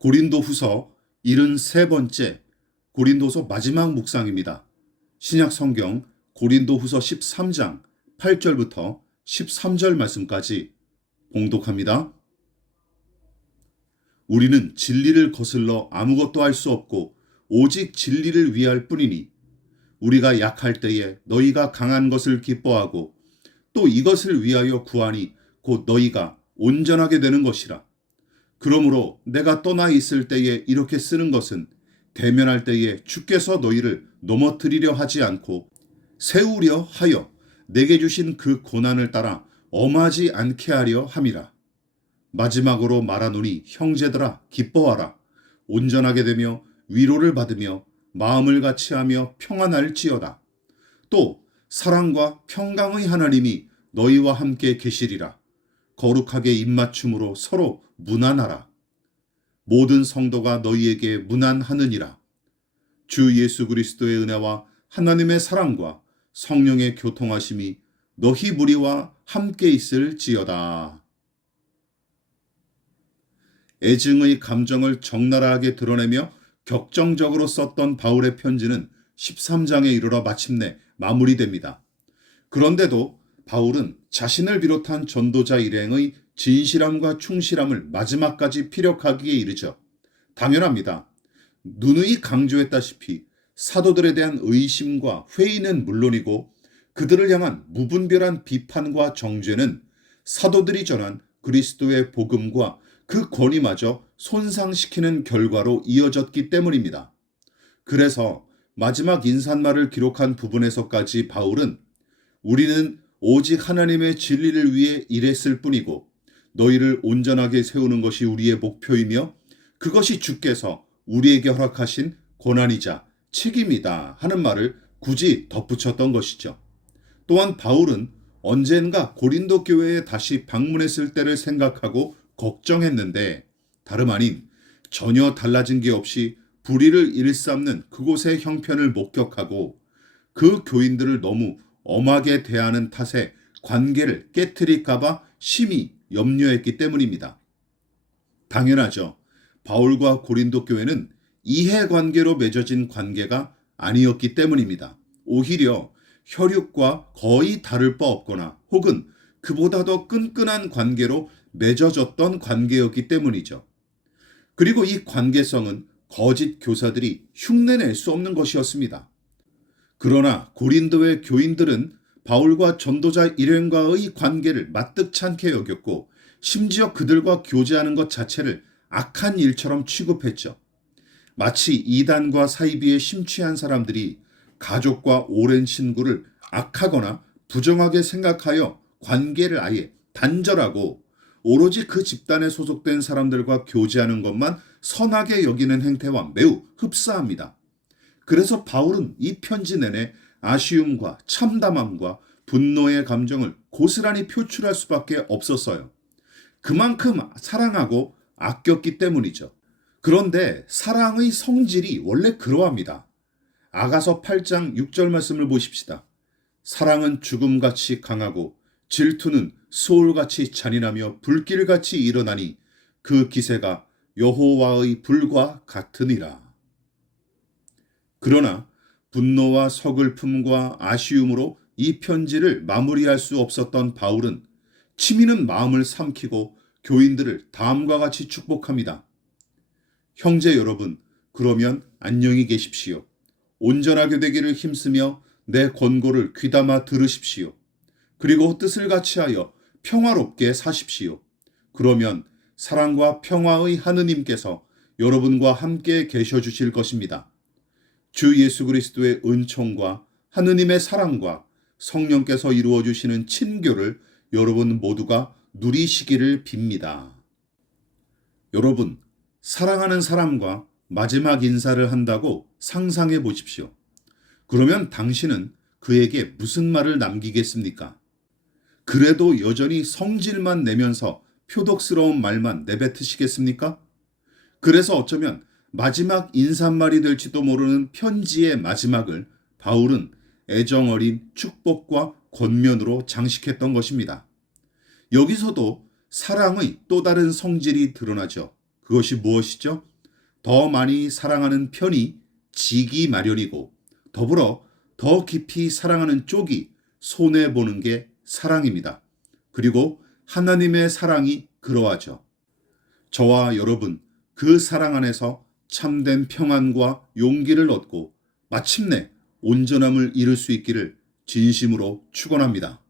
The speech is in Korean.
고린도 후서 73번째 고린도서 마지막 묵상입니다. 신약 성경 고린도 후서 13장 8절부터 13절 말씀까지 봉독합니다. 우리는 진리를 거슬러 아무것도 할 수 없고 오직 진리를 위할 뿐이니 우리가 약할 때에 너희가 강한 것을 기뻐하고 또 이것을 위하여 구하니 곧 너희가 온전하게 되는 것이라. 그러므로 내가 떠나 있을 때에 이렇게 쓰는 것은 대면할 때에 주께서 너희를 넘어뜨리려 하지 않고 세우려 하여 내게 주신 그 고난을 따라 엄하지 않게 하려 함이라. 마지막으로 말하노니 형제들아 기뻐하라. 온전하게 되며 위로를 받으며 마음을 같이하며 평안할지어다. 또 사랑과 평강의 하나님이 너희와 함께 계시리라. 거룩하게 입맞춤으로 서로 무난하라. 모든 성도가 너희에게 무난하느니라. 주 예수 그리스도의 은혜와 하나님의 사랑과 성령의 교통하심이 너희 무리와 함께 있을지어다. 애증의 감정을 적나라하게 드러내며 격정적으로 썼던 바울의 편지는 13장에 이르러 마침내 마무리됩니다. 그런데도 바울은 자신을 비롯한 전도자 일행의 진실함과 충실함을 마지막까지 피력하기에 이르죠. 당연합니다. 누누이 강조했다시피 사도들에 대한 의심과 회의는 물론이고 그들을 향한 무분별한 비판과 정죄는 사도들이 전한 그리스도의 복음과 그 권위마저 손상시키는 결과로 이어졌기 때문입니다. 그래서 마지막 인사말을 기록한 부분에서까지 바울은 우리는 오직 하나님의 진리를 위해 일했을 뿐이고 너희를 온전하게 세우는 것이 우리의 목표이며 그것이 주께서 우리에게 허락하신 고난이자 책임이다 하는 말을 굳이 덧붙였던 것이죠. 또한 바울은 언젠가 고린도 교회에 다시 방문했을 때를 생각하고 걱정했는데 다름 아닌 전혀 달라진 게 없이 불의를 일삼는 그곳의 형편을 목격하고 그 교인들을 너무 엄하게 대하는 탓에 관계를 깨뜨릴까봐 심히 염려했기 때문입니다. 당연하죠. 바울과 고린도 교회는 이해관계로 맺어진 관계가 아니었기 때문입니다. 오히려 혈육과 거의 다를 바 없거나 혹은 그보다 더 끈끈한 관계로 맺어졌던 관계였기 때문이죠. 그리고 이 관계성은 거짓 교사들이 흉내낼 수 없는 것이었습니다. 그러나 고린도의 교인들은 바울과 전도자 일행과의 관계를 마뜩찮게 여겼고 심지어 그들과 교제하는 것 자체를 악한 일처럼 취급했죠. 마치 이단과 사이비에 심취한 사람들이 가족과 오랜 친구를 악하거나 부정하게 생각하여 관계를 아예 단절하고 오로지 그 집단에 소속된 사람들과 교제하는 것만 선하게 여기는 행태와 매우 흡사합니다. 그래서 바울은 이 편지 내내 아쉬움과 참담함과 분노의 감정을 고스란히 표출할 수밖에 없었어요. 그만큼 사랑하고 아꼈기 때문이죠. 그런데 사랑의 성질이 원래 그러합니다. 아가서 8장 6절 말씀을 보십시다. 사랑은 죽음같이 강하고 질투는 소울같이 잔인하며 불길같이 일어나니 그 기세가 여호와의 불과 같으니라. 그러나 분노와 서글픔과 아쉬움으로 이 편지를 마무리할 수 없었던 바울은 치미는 마음을 삼키고 교인들을 다음과 같이 축복합니다. 형제 여러분, 그러면 안녕히 계십시오. 온전하게 되기를 힘쓰며 내 권고를 귀담아 들으십시오. 그리고 뜻을 같이하여 평화롭게 사십시오. 그러면 사랑과 평화의 하느님께서 여러분과 함께 계셔 주실 것입니다. 주 예수 그리스도의 은총과 하느님의 사랑과 성령께서 이루어 주시는 친교를 여러분 모두가 누리시기를 빕니다. 여러분, 사랑하는 사람과 마지막 인사를 한다고 상상해 보십시오. 그러면 당신은 그에게 무슨 말을 남기겠습니까? 그래도 여전히 성질만 내면서 표독스러운 말만 내뱉으시겠습니까? 그래서 어쩌면 마지막 인사말이 될지도 모르는 편지의 마지막을 바울은 애정 어린 축복과 권면으로 장식했던 것입니다. 여기서도 사랑의 또 다른 성질이 드러나죠. 그것이 무엇이죠? 더 많이 사랑하는 편이 지기 마련이고 더불어 더 깊이 사랑하는 쪽이 손해보는 게 사랑입니다. 그리고 하나님의 사랑이 그러하죠. 저와 여러분, 그 사랑 안에서 참된 평안과 용기를 얻고 마침내 온전함을 이룰 수 있기를 진심으로 축원합니다.